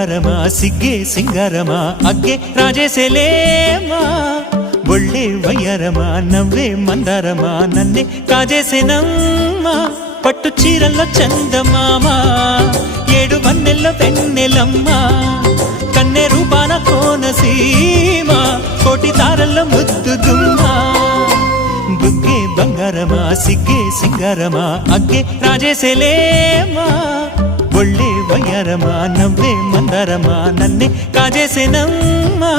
బంగారమా సిగ్గే సింగారమా అగ్గే రాజేసేలేమా ఒళ్ళే వయ్యారమా నవ్వే మందారమా నన్నే కాజేసేనమ్మా పట్టు చీరల్లో చందమామా ఏడు వన్నెల్లో వెన్నెలమ్మా కన్నె రూపాన కోనసీమ కోటి తారల్లో ముద్దుదుమ్మా బుగ్గే బంగారమా సిగ్గే సింగారమా అగ్గే రాజేసేలేమా ఒళ్ళే వయ్యారమా నవ్వే మందారమా నన్నే కాజేసేనమ్మా